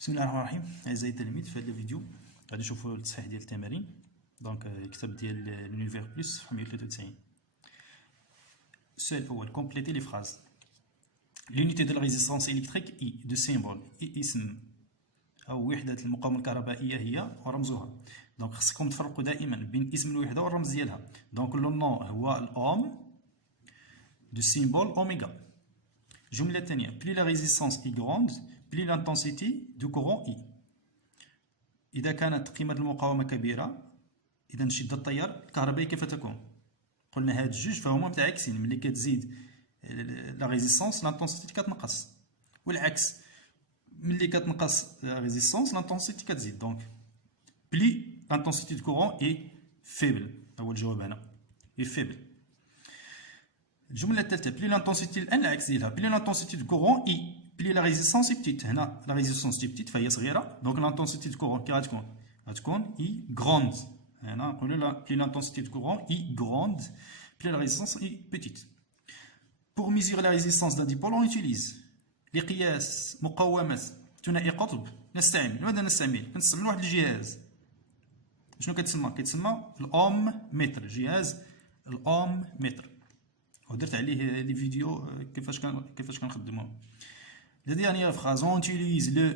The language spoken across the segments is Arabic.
بسم الله الرحمن الرحيم. اعزائي التلاميذ، في هذا الفيديو غادي نشوفوا التصحيح ديال التمارين. دونك الكتاب ديال لونيفير بلس صفحه 193. السؤال الاول: كومبليتي لي فراز. لونيتي دو لا ريزيستانس الكتريك اي دو سيمبول اي اسم او وحده المقاومه الكهربائيه هي ورمزها. دونك خصكم تفرقوا دائما بين اسم الوحده والرمز ديالها. دونك لو نون هو الاوم دو سيمبول اوميغا. الجمله الثانيه: بلي لا ريزيستانس اي غروند بلي لانتنسيتي دو كورون اي. إذا كانت قيمة المقاومة كبيرة، إذا شدة التيار الكهربائي كيف تكون؟ قلنا هاد الجوج فهما متعاكسين، ملي كتزيد لا ريزيستانس لانتنسيتي كتنقص، والعكس ملي كتنقص لا ريزيستانس لانتنسيتي كتزيد. دونك بلي لانتنسيتي دو كورون اي فيبل، هو الجواب هنا اي فيبل. الجملة الثالثة: بلي لانتنسيتي الآن العكس ديالها، بلي لانتنسيتي دو كورون اي بلي لا ريزيستانس بتيت. هنا لا ريزيستانس بتيت فهي صغيره، دونك لانتنسيتي دو كورون كي غتكون اي غروند. هنا نقولوا بلي لانتنسيتي دو كورون اي غروند بلي لا ريزيستانس اي بتيت. بور ميزور لا ريزيستانس دان ديبول اون يوتيليز. لقياس مقاومه ثنائي قطب ماذا نستعمل؟ كنستعمل واحد الجهاز. شنو كيتسمى الاوم متر، جهاز الاوم متر، ودرت عليه لي فيديو كيفاش كنخدموه. La dernière phrase: on utilise le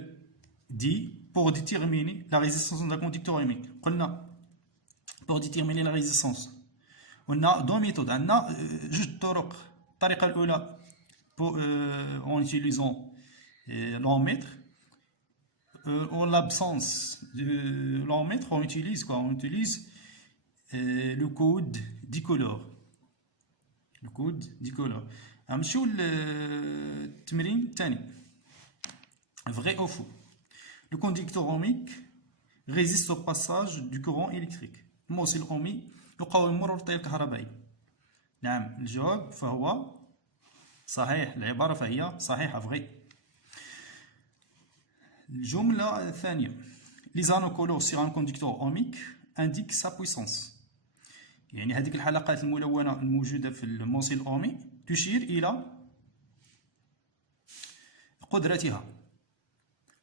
dit pour déterminer la résistance d'un conducteur ohmique. Pour déterminer la résistance, on a deux méthodes. On a juste الطريقة الأولى en utilisant l'ohmmètre. En l'absence de l'ohmmètre, on utilise quoi? On utilise le code dicolore. Le code dicolore. نمشيو للتمرين الثاني. Vrai ou faux? Le conducteur ohmique résiste au passage du courant électrique. الموصل الأومي يقاوم مرور التيار الكهربائي. نعم، الجواب فهو صحيح. العبارة فهي صحيحة. vrai. الجملة الثانية: Les anneaux colorés sur un conducteur ohmique indiquent sa puissance. يعني هذيك الحلقات الملونة الموجودة في الموصل الأومي تشير إلى قدرتها.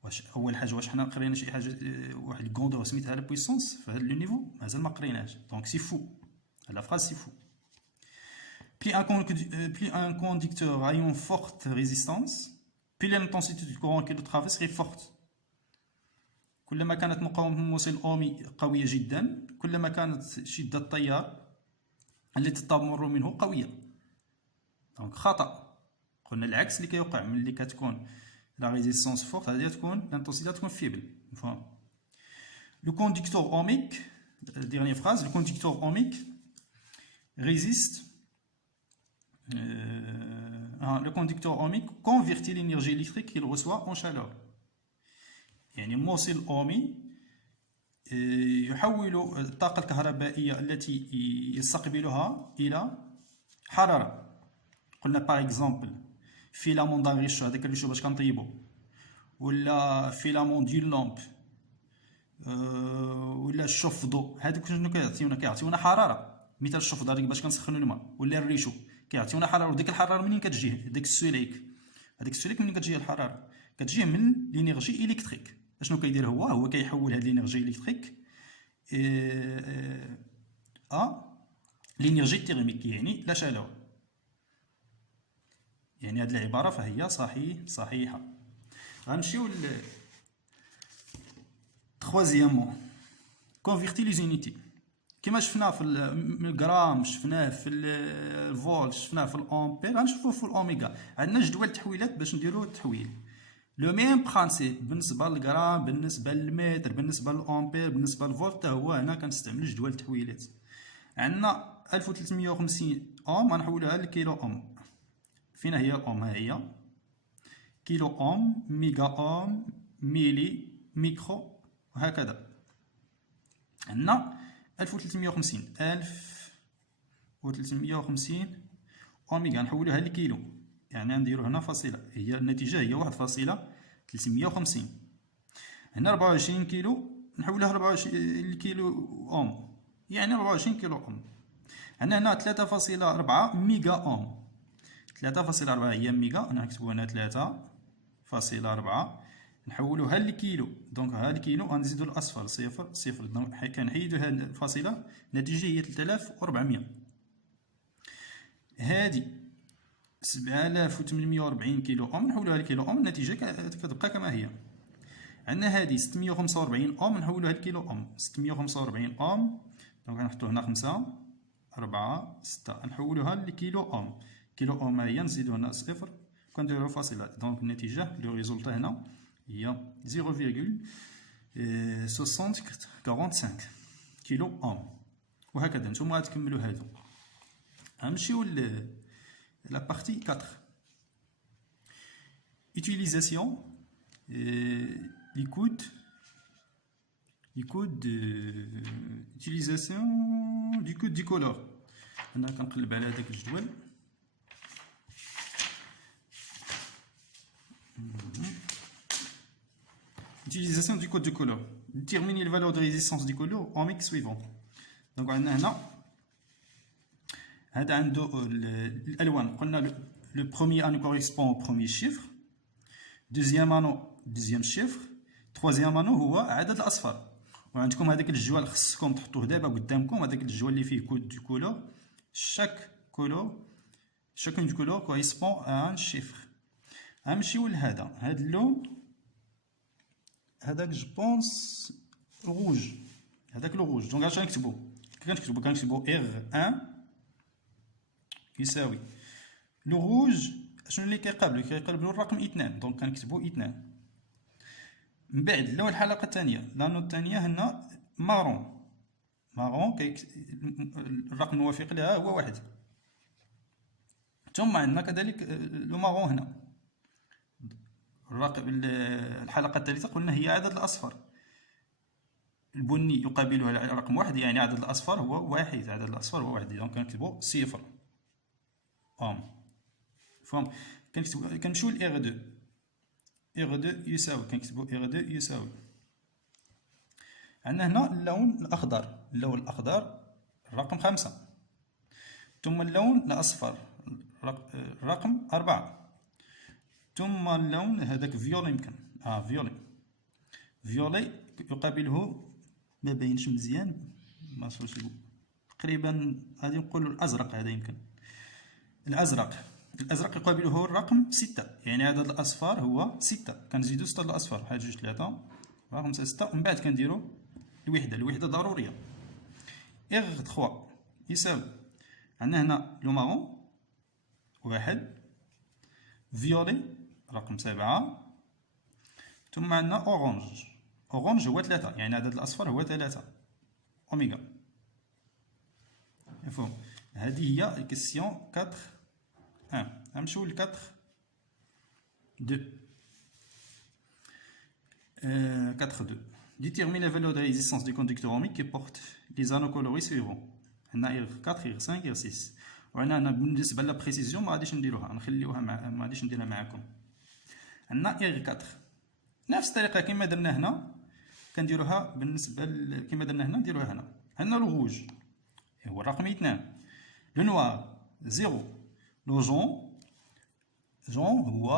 واش اول حاجه واش حنا قرينا شي حاجه واحد الكوندور سميتها لا بويسونس في هذا لو نيفو؟ مازال ما قريناش. دونك سي فو، لا فراز سي فو. Plus un conducteur a une forte résistance, plus l'intensité du courant qui le traverse est forte. كلما كانت مقاومة الموصل الأومي قوية جدا، كلما كانت شدة التيار التي تمر منه قوية. دونك خطأ. قلنا العكس اللي كيوقع ملي كتكون la résistance forte, c'est-à-dire que l'intensité est faible. Enfin, le conducteur ohmique, dernière phrase, le conducteur ohmique résiste. Le conducteur ohmique convertit l'énergie électrique qu'il reçoit en chaleur. يعني الموصل الأومي يحول الطاقة الكهربائية التي يستقبلها إلى حرارة. قلنا باغ اكزومبل فيلامون داغيشو، هذاك اللي باش كنطيبو، ولا فيلامون ديال لامب، ولا الشوف ضو. هذوك شنو كيعطيونا حراره. مثال الشوف ضو باش كنسخنوا الماء، ولا الريشو كيعطيونا حراره. وديك الحراره منين كتجي؟ هذاك السوليك منين كتجي الحراره؟ كتجي من لينيرجي الكتريك. اشنو كيدير هو كيحول هاد لينيرجي الكتريك لينيرجي تيرميك، يعني لا شالور. يعني هذه العبارة فهي صحيحة. غنمشيو ل troisièmement convertir les unités. كما شفنا في الجرام، شفناه في الفولت، شفناه في الامبير، غنشوفوه في الاوميغا. عندنا جدول التحويلات باش نديرو التحويل. لو ميم برانسيب بالنسبه للجرام، بالنسبه للمتر، بالنسبه للامبير، بالنسبه للفولت، حتى هو هنا كنستعملو جدول التحويلات. عندنا 1350 اوم غنحولوها لكيلو اوم. فين هي الأوم؟ ها هي كيلو أوم، ميجا أوم، ميلي، ميكرو، وهكذا. عندنا 1350 أوميغا نحولوها لكيلو، يعني نديرو هنا فاصلة، هي النتيجة هي 1.350. هنا 24 كيلو نحولوها 24 كيلو أوم، يعني 24 كيلو أوم. عندنا هنا 3.4 ميجا أوم. 3.4 هي ميجا، انا نكتبو هنا 3.4. نحولوها لكيلو. دونك ها الكيلو غنزيدو الاصفر صفر صفر، دونك كنحيدو هاد الفاصله، النتيجه هي 3400. هادي 7840 كيلو اوم نحولوها لكيلو اوم، النتيجه كتبقى كما هي. عندنا هادي 645 اوم نحولوها لكيلو اوم، 645 اوم، دونك غنحطو هنا 5 4 6 نحولوها لكيلو اوم. كيلو اوم هي نزيدو هنا صفر كنديرو فاصلات، دونك النتيجه لو ريزولتا هنا هي 0,6045 كيلو اوم. وهكذا نتوما غتكملوا هادو. غنمشيو لا بارتي 4. utilisation les codes utilisation du code décolore. انا كنقلب على هذاك الجدول. utilisation du code décolore. déterminer les valeurs de résistance décolore en mix suivant. donc عندنا هنا هذا عنده الالوان. قلنا le premier anneau correspond au premier chiffre, deuxième anneau deuxième chiffre, troisième anneau هو عدد الاصفار. وعندكم هذاك الجدول خصكم تحطوه دابا قدامكم، هذاك الجدول اللي فيه كود دو كولور. chaque couleur chacun du couleur correspond à un chiffre. غنمشيو لهذا، هذا اللون هذاك جو بونس روج، هذاك لو روج. دونك اش كنكتبو ار 1 يساوي لو روج. شنو اللي كيقابلو الرقم 2، دونك كنكتبو 2. من بعد لو الحلقه الثانيه لانو الثانيه هنا مارون الرقم الموافق لها هو 1. ثم عندنا كذلك لو مارون هنا الحلقه الثالثه قلنا هي عدد الاصفار. البني يقابلها رقم 1، يعني عدد الاصفار هو 1. عدد الاصفار هو 1، دونك كنكتبو صفر فهم. كنمشيو ل R2. R2 يساوي، كنكتبو R2 يساوي، عندنا هنا اللون الأخضر. اللون الأخضر الرقم 5، ثم اللون الأصفر الرقم 4، ثم اللون هذاك فيولي يمكن فيولي يقابله ما باينش مزيان، ما عرفتش تقريبا غادي نقولوا الأزرق. هذا يمكن الأزرق يقابله الرقم 6، يعني عدد الأصفار هو 6. كنزيدو 6 الأصفار، 1 2 3 4 5 6، ومن بعد كنديرو الوحدة ضرورية. إغ 3 يساوي، عندنا هنا لو مارون 1، فيولي رقم 7، ثم عندنا أورانج هو 3، يعني عدد الأصفار هو 3 أوميغا. مفهوم؟ هذه هي الكيسيون 4 1. غنمشيو ل 4 2. 4 2. Détermine la valeur de résistance du conducteur ohmique qui porte les anneaux colorés suivants. عندنا R4 R5 R6. وعندنا بالنسبة للبريسيزيون ما غاديش نديروها، نخليوها ما غاديش نديرها معكم. عندنا R4 نفس الطريقة كما درنا هنا، كنديروها بالنسبة كما درنا هنا نديروها هنا. عندنا لو روج هو الرقم 2، لو نوار 0، لو جون هو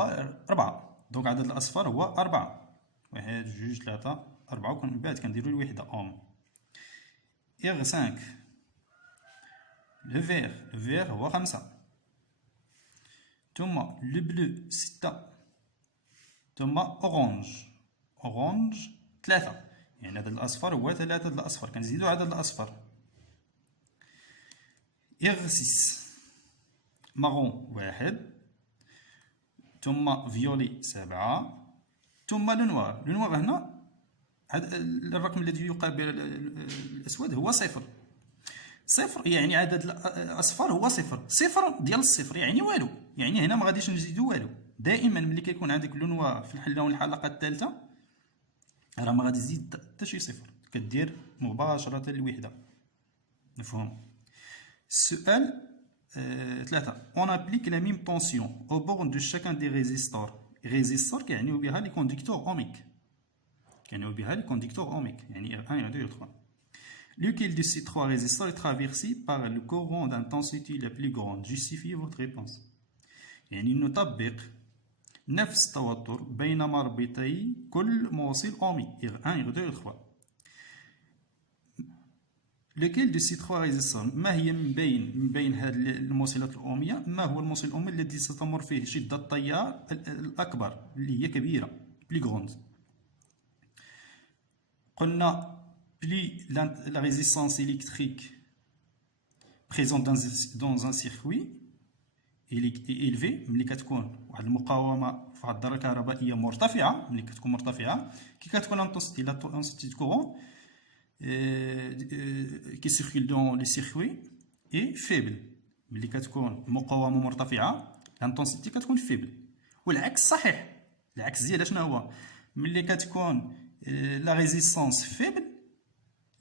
4، دونك عدد الأصفار هو 4. 1 2 3 4، ومن بعد كنديرو الوحدة اوم. إغ 5 لو فيغ هو 5، ثم لو بلو 6، ثم أورانج 3، يعني عدد الأصفار هو 3 الأصفار، كنزيدو عدد الأصفار. إغ 6 مارون 1، ثم فيولي 7، ثم لو نوار هنا الرقم الذي يقابل الأسود هو 0. يعني عدد الأصفار هو 0 ديال الصفر، يعني والو، يعني هنا ما غاديش نزيدو والو. دائما ملي كيكون عندك لو نوار في الحلقة الثالثة راه ما غادي تزيد حتى شي صفر، كدير مباشرة الوحدة. مفهوم؟ السؤال 3. On applique la même tension au bornes de chacun des résistors. ريزيستور كيعنيو بها لي كونديكتور اوميك، يعني R1 R2 R3. Lequel de ces 3 résistors est traversé par le courant d'intensité la plus grande? Justifiez votre réponse. يعني نطبق نفس التوتر بين مربطي كل موصل أومي إغ 1 إغ 2 إغ 3. لكيل دو سي 3 ريزيستور ما هي من بين هذه الموصلات الأومية ما هو الموصل الأومي الذي ستمر فيه شدة التيار الأكبر اللي هي كبيرة بلي غروند. قلنا بلي لا ريزيستانس إلكتريك بريزونت dans un circuit إلفي ملي كتكون واحد المقاومة في واحد الدارة كهربائية مرتفعة. ملي كتكون مرتفعة كي كتكون لانتونسيتي دو كورون qui circule dans les circuits est faible. ملي كتكون المقاومة مرتفعة l'intensité كتكون faible. والعكس صحيح. العكس ديالها شنو هو؟ ملي كتكون la résistance faible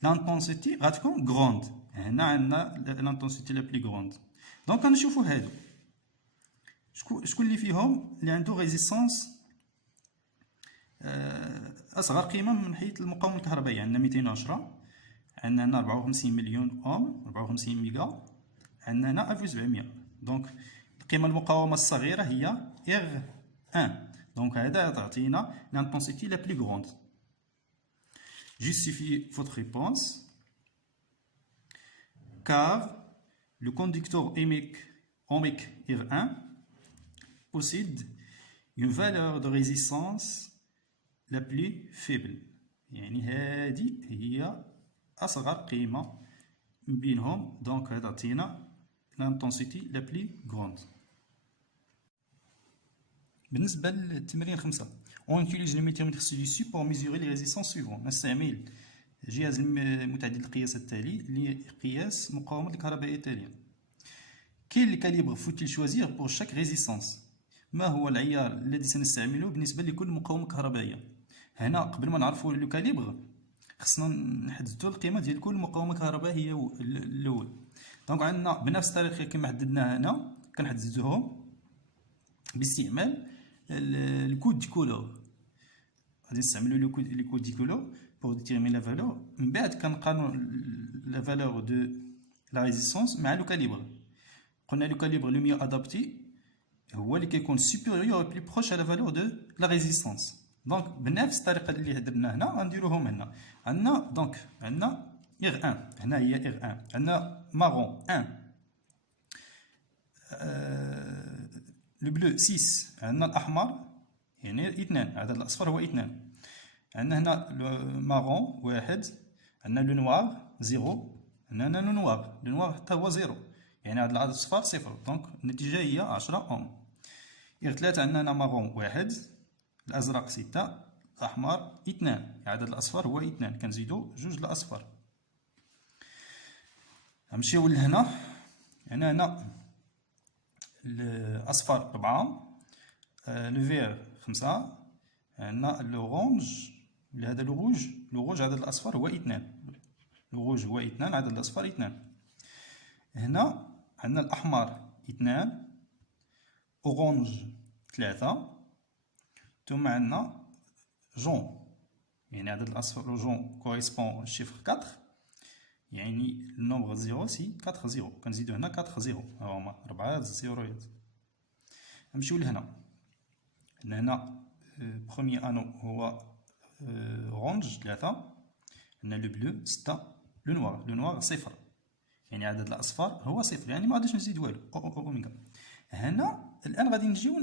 l'intensité غتكون grande. هنا عندنا l'intensité la plus grande. دونك غنشوفو هادو شكون اللي فيهم اللي عنده ريزيستانس اصغر قيمه من حيث المقاومه الكهربائيه. عندنا 210 عندنا هنا 54 مليون اوم 54 ميغا عندنا هنا 1700. دونك القيمه المقاومه الصغيره هي اغ 1. دونك هذا تعطينا l'intensité la plus grande. Justifiez votre réponse car le conducteur ohmique R1 possède une valeur de résistance la plus faible. يعني هذه هي أصغر قيمة بينهم. دونك هذا تعطينا l'intensité la plus grande. بالنسبة للتمرين 5 on utilise le multimètre celui-ci pour mesurer les résistances suivantes. نستعمل جهاز متعدد القياس التالي لقياس المقاومة الكهربائية التالية. Quel calibre faut-il choisir pour chaque résistance؟ ما هو العيار الذي سنستعمله بالنسبة لكل مقاومة كهربائية؟ هنا قبل ما نعرفوا لو كاليبر خصنا نحددوا القيمة ديال كل مقاومة كهربائية الأول. دونك عندنا بنفس الطريقة كما حددناها هنا كنحددوهم باستعمال الكود دي كولور. غادي نستعملوا لو كود دي كولور pour déterminer la valeur. من بعد كنقارنوا la valeur de la résistance مع لو كاليبر. قلنا لو كاليبر لو mieux adapté هو اللي كيكون supérieur plus proche à la valeur de la résistance. دونك بنفس الطريقه اللي درنا هنا غنديروهم هنا. عندنا دونك عندنا اغ 1 هنا هي اغ 1 عندنا مارون 1 لو بلو 6 عندنا الاحمر يعني 2 عدد الاصفر هو 2. عندنا هنا مارون 1 عندنا لو نوار 0 عندنا لو نوار حتى هو 0 يعني هذا العدد الصفار 0. دونك النتيجه هي 10 اوم. اغ 3 عندنا هنا مارون 1 الازرق 6 الاحمر 2 عدد الاصفار هو 2 كنزيدو جوج الاصفار. غنمشيو لهنا هنا الاصفر 4 لو فير 5 عندنا لورانج هذا لو روج عدد الاصفار هو 2 لو روج هو 2 عدد الاصفار 2. هنا عندنا الاحمر 2 اورانج 3 ثم عندنا جون يعني عدد الاصفار جون كوريسبون شيفر 4 يعني النومبر 0 سي 4 0 كنزيدو هنا 4 0 هما 4 زيروات. نمشيو لهنا هنا بروميي انو هو اورانج 3 عندنا لو بلو 6 لو نوار 0 يعني عدد الاصفار هو 0 يعني ما غاديش نزيد والو اوميغا. هنا الان غادي نجيو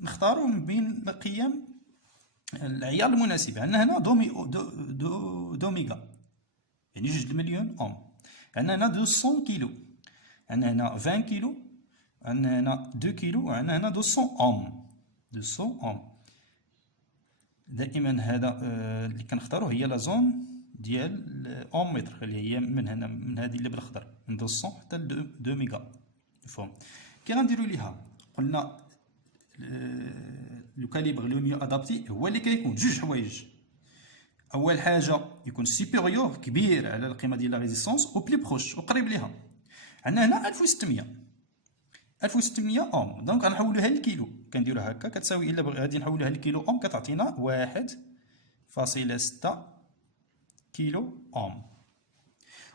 نختاروا من بين القيم العيار المناسب. عندنا هنا دوميغا يعني 2 مليون اوم. عندنا هنا 200 كيلو عندنا هنا 20 كيلو عندنا هنا 2 كيلو وعندنا هنا 200 اوم 200 اوم. دائما هذا اللي كنختاروا هي لا زون ديال الاوم متر اللي هي من هنا من هذه اللي بالاخضر من 200 حتى ل 2 ميغا. مفهوم كي غنديروا ليها قلنا لو كاليبر لو ميو ادابتي هو اللي كيكون جوج حوايج. اول حاجه يكون سوبيريور كبير على القيمه ديال لا ريزيستانس او بلي بروش وقريب ليها. عندنا هنا 1600 اوم. دونك غنحولوها للكيلو كنديروها هكا كتساوي الا غادي نحولوها للكيلو اوم كتعطينا 1.6 كيلو اوم.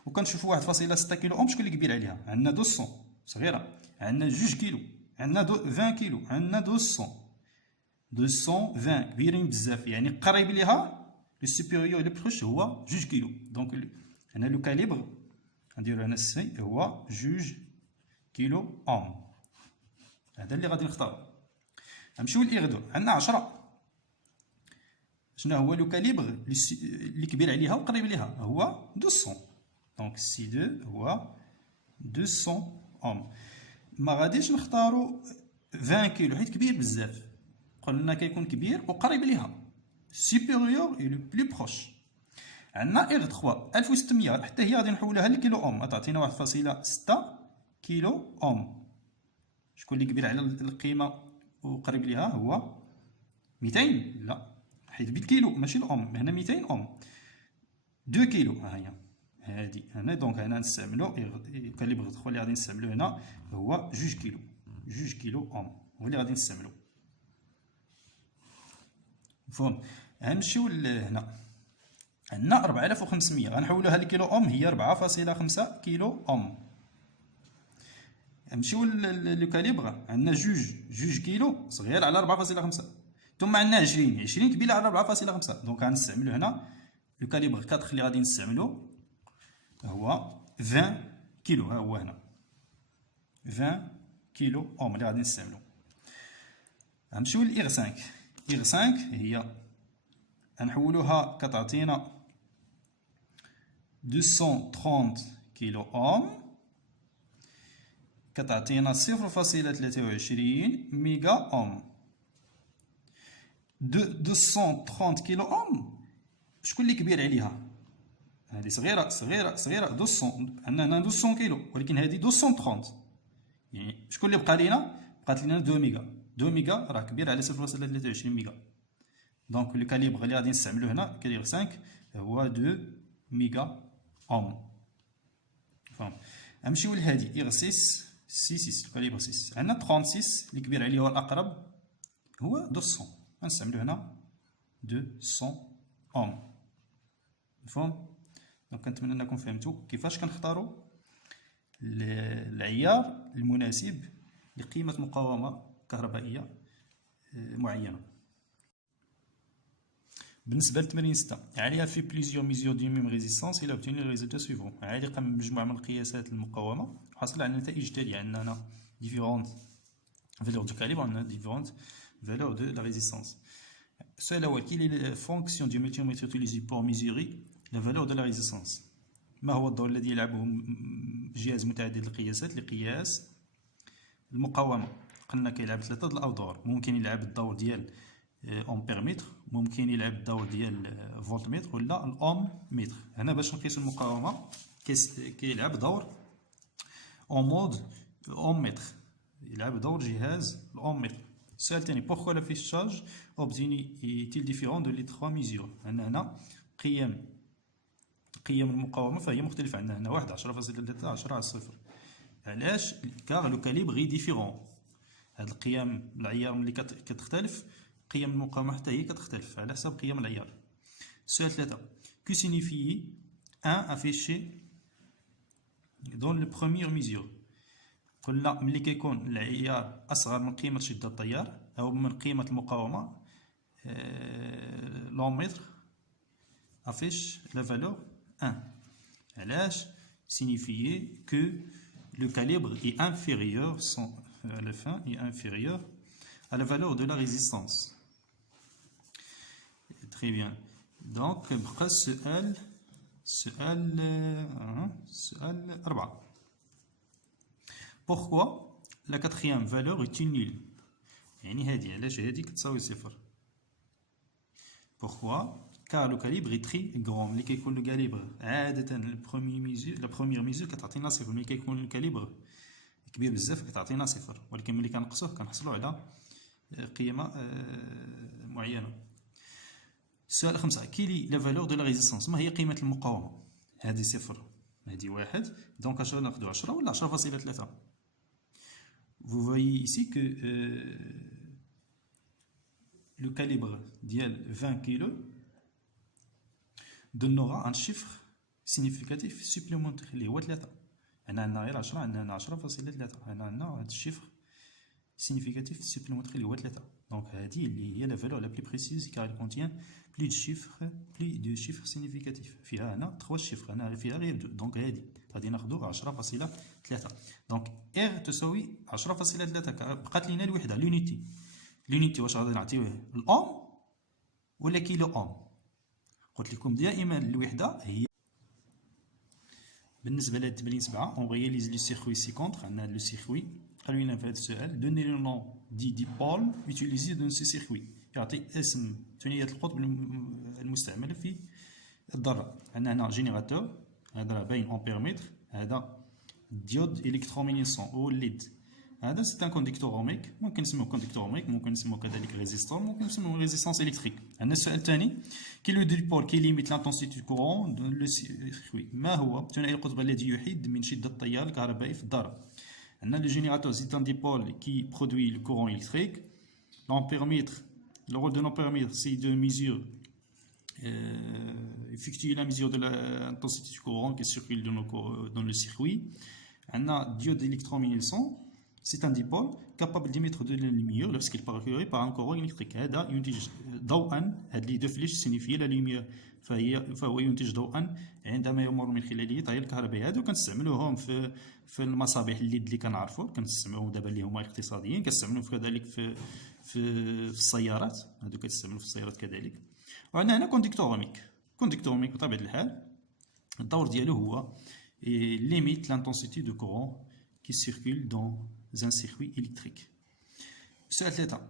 وكنشوفوا 1.6 كيلو اوم شكون اللي كبير عليها. عندنا 200 صغيره عندنا 2 كيلو عندنا 20 كيلو عندنا 200 220 كبيرين بزاف، يعني قريب ليها لو سوبيريور لو بروش هو 2 كيلو. دونك هنا لو كاليبر غنديرو هنا السي هو 2 كيلو اوم. هذا اللي غادي نختارو. نمشيو لإغدو، عندنا 10. شنو هو لو كاليبر اللي كبير عليها وقريب ليها؟ هو 200. دونك سي 2 هو 200 اوم. ما غاديش نختارو 20 كيلو حيت كبير بزاف، قلنا كيكون كبير وقريب ليها سوبيريور اي لو بلو بروش. عندنا اغ 3 1600 حتى هي غادي نحولها لكيلو اوم، تعطينا 1.6 كيلو اوم. شكون اللي كبير على القيمه وقريب ليها؟ هو 200. لا حيت بالكيلو ماشي الاوم، هنا 200 اوم. 2 كيلو ها هي هادي هنا. دونك هنا نستعملو كاليبر 3 اللي غادي نستعملو هنا هو 2 كيلو، 2 كيلو اوم هو اللي غادي نستعملو. مفهوم؟ غنمشيو لهنا، عندنا 4500 غنحولوها لكيلو اوم، هي 4.5 كيلو اوم. نمشيو لو كاليبر، عندنا 2 كيلو صغير على 4.5، ثم عندنا 20 كبير على 4.5. دونك غنستعملو هنا لو كاليبر 4 اللي غادي نستعملو هو 20 كيلو. ها هو هنا 20 كيلو اوم اللي غادي نستعملو. غنمشيو لإغ 5. إغ 5 هي غنحولوها كتعطينا 230 كيلو اوم، كتعطينا 0.23 ميغا اوم. 230 كيلو اوم شكون اللي كبير عليها؟ هذه صغيره صغيره صغيره 200. عندنا هنا 200 كيلو ولكن هذه 230، يعني شكون اللي بقى لينا؟ بقات لينا 2 ميغا. 2 ميغا راه كبير على 0.23 ميغا. دونك لو كاليبر اللي غادي نستعملو هنا كاليبر 5 هو 2 ميغا اوم. فهم؟ نمشيو لهادي إغ 6 كاليبر 6. عندنا 36 اللي كبير عليه هو الأقرب هو 200. غنستعملو هنا 200 اوم. مفهوم؟ دونك كنتمنى انكم فهمتوا كيفاش كنختاروا العيار المناسب لقيمة مقاومة كهربائية معينة. بالنسبة لتمرين 6 عليها في بليزيور ميزور دو ميم ريزيستانس إلى obtenu لي ريزولتا سويفون. عادي قام بمجموعة من القياسات المقاومة حصل على نتائج تالية. عندنا هنا ديفيرونت فالور دو كاليبر، عندنا ديفيرونت فالور دو لا ريزيستانس. السؤال الأول كي لي فونكسيون دو multimètre utilisé pour mesurer la valeur de la résistance. ما هو الدور الذي يلعبه جهاز متعدد القياسات لقياس المقاومة؟ قلنا كيلعب 3 د الأدوار. ممكن يلعب الدور ديال أمبيرمتر، ممكن يلعب الدور ديال فولتمتر ولا الأوم متر. هنا باش نقيسو المقاومة كيلعب دور أون مود أوم متر، يلعب دور جهاز الأوم متر. السؤال الثاني pourquoi l'affichage obtenu est-il différent de les 3 mesures؟ هنا قيم المقاومة فهي مختلفة. عندنا هنا 1 10.3 10 على 0. علاش؟ كار لو كاليبر غي ديفيرون. هاد القيم العيار ملي كتختلف قيم المقاومة حتى هي كتختلف على حسب قيم العيار. السؤال 3 que signifie 1 affiché dans le premier mesure؟ قلنا ملي كيكون العيار أصغر من قيمة شدة التيار أو من قيمة المقاومة l'ohmmètre affiche la valeur 1. علاش؟ signifier que le calibre est inférieur à la fin est inférieur à la valeur de la résistance. Très bien. Donc بقى السؤال 4. Pourquoi la quatrième valeur est nulle؟ يعني هادي علاش هادي كتساوي 0؟ Pourquoi؟ car le calibre est très grand. ملي كيكون لو كاليبر عادة لا بروميير ميزور كتعطينا 0. ملي كيكون الكاليبر كبير بزاف كتعطينا 0، ولكن ملي كنقصوه كنحصلوا على قيمة معينة. السؤال 5 كيلي لا فالور دو لا ريزيستانس؟ ما هي قيمة المقاومة؟ هذه 0 هذه 1. دونك اش ناخدو 10 ولا 10.3. Vous voyez ici que le calibre ديال 20 كيلو donnera un chiffre significatif supplémentaire اللي هو 3. هنا عندنا غير 10، عندنا هنا 10.3. هنا عندنا هاد الشيفر significatif supplémentaire اللي هو 3. Donc, il y a la valeur la plus précise car elle contient plus de chiffres significatifs. فيها هنا 3 chiffres. هنا فيها غير 2. Donc, غادي ناخذوا 10.3. Donc, R تساوي 10.3. بقات لنا الوحدة l'unité. l'unité واش غادي نعطيوه الأوم ولا كيلو أوم؟ قلت لكم دائما الوحدة هي. بالنسبة لهاد التمرين 7 on réalise le circuit ci-contre. عندنا لو circuit. قالوا لنا في هذا السؤال دوني لو نون دي ديبول يوتيليزي دون سي سيركوي. يعطي اسم ثنائيات القطب المستعمله في الذره. عندنا هنا جينيراتور، هذا باين امبيرمتر، هذا ديود الكترومينيسون او ليد. هذا سي ان كونديكتور اوميك، ممكن نسموه كونديكتور اوميك، ممكن نسموه كذلك ريزيستور، ممكن نسموه ريزيستانس الكتريك. عندنا السؤال الثاني كي لو ديبول كي ليميت لانتونسيتي كورون دون لو سيركوي. ما هو ثنائي القطب الذي يحيد من شده التيار الكهربائي في الذره؟ Le générateur, c'est un dipôle qui produit le courant électrique. L'ampèremètre, le rôle de l'ampèremètre, c'est de mesurer, effectuer la mesure de l'intensité du courant qui circule dans le circuit. Un diode électrominescent, c'est un dipôle capable d'émettre de la lumière lorsqu'il est parcouru par un courant électrique. هذا ينتج ضوءا. هاد لي دو فليش سينيفي لا لوميير، فهو ينتج ضوءا عندما يمر من خلاله تيار الكهربائي. هادو كنستعملوهم في المصابيح الليد اللي كنعرفوا، كنستعملوهم دابا اللي هما اقتصاديين، كنستعملوهم كذلك في السيارات. هادو كتستعملوا في السيارات كذلك. وعندنا هنا كونديكتور اوميك. كونديكتور اوميك بطبيعه الحال الدور ديالو هو ليميت لانتونسيتي دو كورون qui circule dans un circuit électrique. السؤال 3.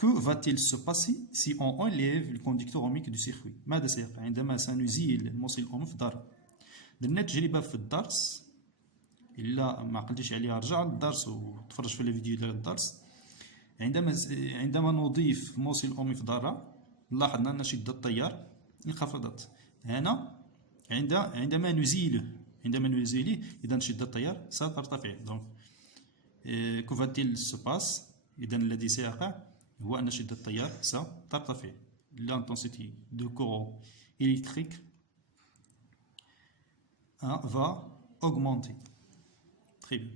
Que va-t-il se passer si on enlève le conducteur ohmique du circuit؟ ماذا سيقع عندما سنزيل الموصل الأومي في الدار؟ درنا تجربة في الدرس، إلا ما عقلتيش عليها رجع للدرس وتفرج في الفيديو ديال الدرس. عندما نضيف موصل أومي في الدارة نلاحظ أن شدة التيار انخفضت. هنا عندما نزيله إذا شدة التيار سترتفع. دونك كو فاتيل سو باس، إذا الذي سيقع هو أن شدة التيار سترتفع. l'intensité de courant électrique va augmenter. Très bien.